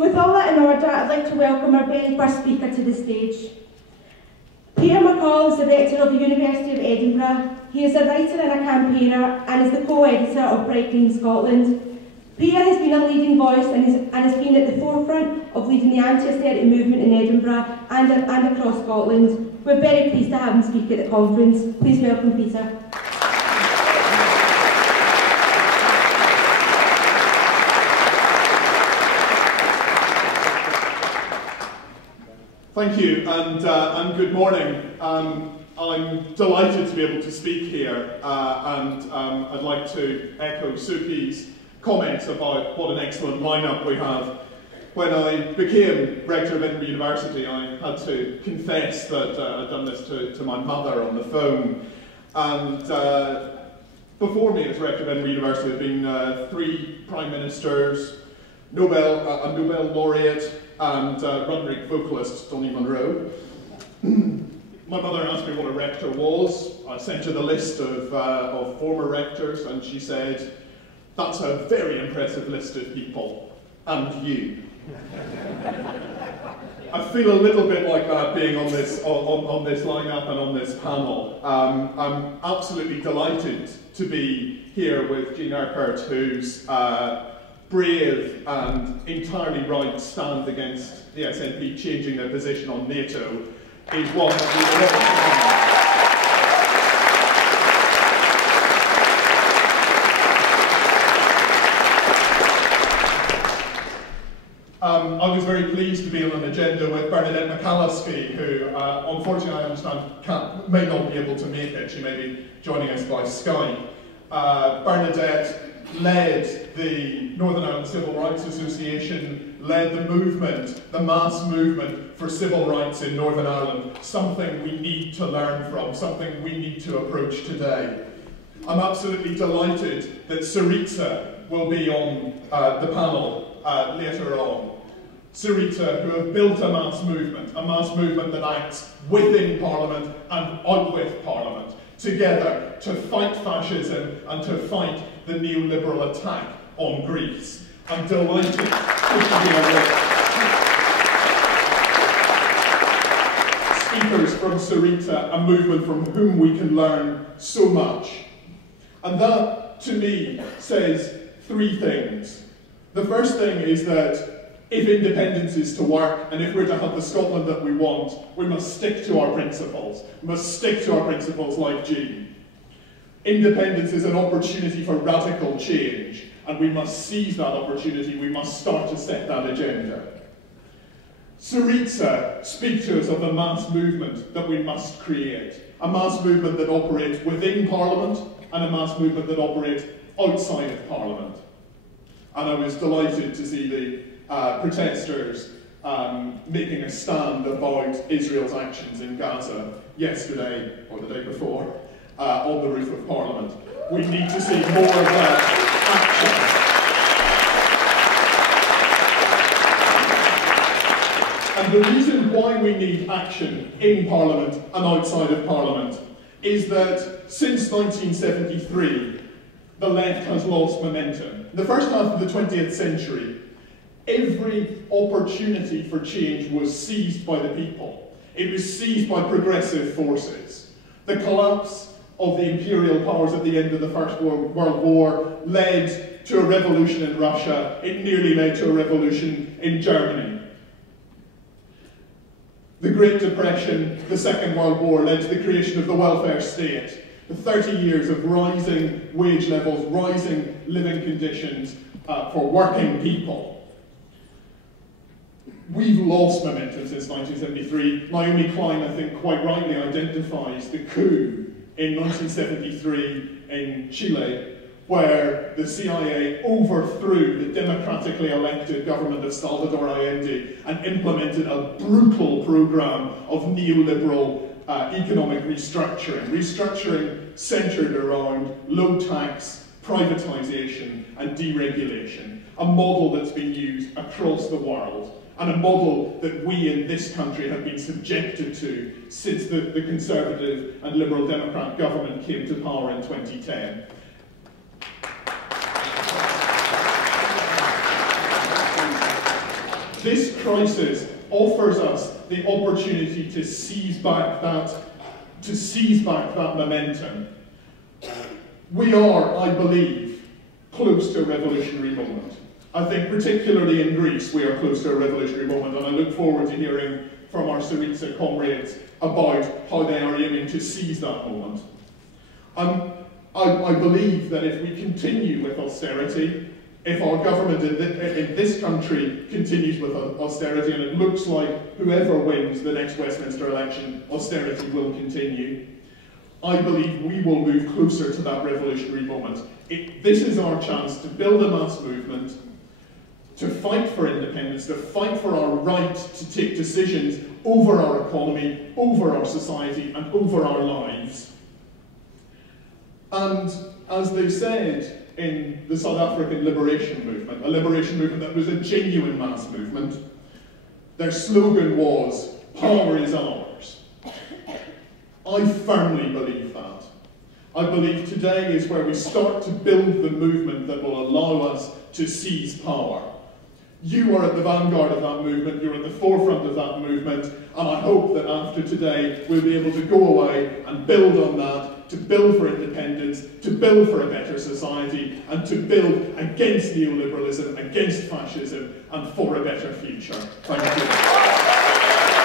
So with all that in order, I'd like to welcome our very first speaker to the stage. Peter McColl is the Rector of the University of Edinburgh. He is a writer and a campaigner and is the co-editor of Bright Green Scotland. Peter has been a leading voice and has been at the forefront of leading the anti-austerity movement in Edinburgh and across Scotland. We're very pleased to have him speak at the conference. Please welcome Peter. Thank you, and good morning. I'm delighted to be able to speak here, and I'd like to echo Suki's comments about what an excellent lineup we have. When I became Rector of Edinburgh University, I had to confess that I'd done this to my mother on the phone. And before me as Rector of Edinburgh University there have been 3 Prime Ministers, a Nobel laureate, and Rundrig vocalist Donny Munro. My mother asked me what a rector was. I sent her the list of former rectors, and she said, "That's a very impressive list of people, and you." I feel a little bit like that being on this lineup and on this panel. I'm absolutely delighted to be here with Jean Urquhart, whose brave and entirely right stand against the SNP changing their position on NATO is one that we I was very pleased to be on an agenda with Bernadette McCallisky, who unfortunately I understand may not be able to make it. She may be joining us by Skype. Bernadette led the Northern Ireland Civil Rights Association, led the movement, the mass movement for civil rights in Northern Ireland, something we need to learn from, something we need to approach today. I'm absolutely delighted that Sarita will be on the panel later on. Sarita, who have built a mass movement that acts within Parliament and out with Parliament, together to fight fascism and to fight the neoliberal attack on Greece. I'm delighted to be speakers from Sarita, a movement from whom we can learn so much. And that, to me, says 3 things. The first thing is that if independence is to work, and if we're to have the Scotland that we want, we must stick to our principles. We must stick to our principles like Jean. Independence is an opportunity for radical change, and we must seize that opportunity. We must start to set that agenda. Sarita speaks to us of the mass movement that we must create. A mass movement that operates within Parliament, and a mass movement that operates outside of Parliament. And I was delighted to see the protesters making a stand about Israel's actions in Gaza yesterday, or the day before, on the roof of Parliament. We need to see more of that action. And the reason why we need action in Parliament and outside of Parliament is that since 1973, the left has lost momentum. In the first half of the 20th century, every opportunity for change was seized by the people. It was seized by progressive forces. The collapse of the imperial powers at the end of the First World War led to a revolution in Russia. It nearly led to a revolution in Germany. The Great Depression, the Second World War, led to the creation of the welfare state. The 30 years of rising wage levels, rising living conditions for working people. We've lost momentum since 1973. Naomi Klein, I think, quite rightly identifies the coup in 1973 in Chile, where the CIA overthrew the democratically elected government of Salvador Allende and implemented a brutal program of neoliberal economic restructuring centred around low tax, privatisation and deregulation, a model that's been used across the world, and a model that we in this country have been subjected to since the Conservative and Liberal Democrat government came to power in 2010. This crisis offers us the opportunity to seize back that momentum. We are, I believe, close to a revolutionary moment. I think particularly in Greece we are close to a revolutionary moment, and I look forward to hearing from our Syriza comrades about how they are aiming to seize that moment. I believe that if we continue with austerity, if our government in this country continues with austerity, and it looks like whoever wins the next Westminster election, austerity will continue, I believe we will move closer to that revolutionary moment. This is our chance to build a mass movement, to fight for independence, to fight for our right to take decisions over our economy, over our society, and over our lives. And as they said in the South African liberation movement, a liberation movement that was a genuine mass movement, their slogan was, "Power is ours." I firmly believe that. I believe today is where we start to build the movement that will allow us to seize power. You are at the vanguard of that movement, you're at the forefront of that movement, and I hope that after today we'll be able to go away and build on that, to build for independence, to build for a better society, and to build against neoliberalism, against fascism, and for a better future. Thank you.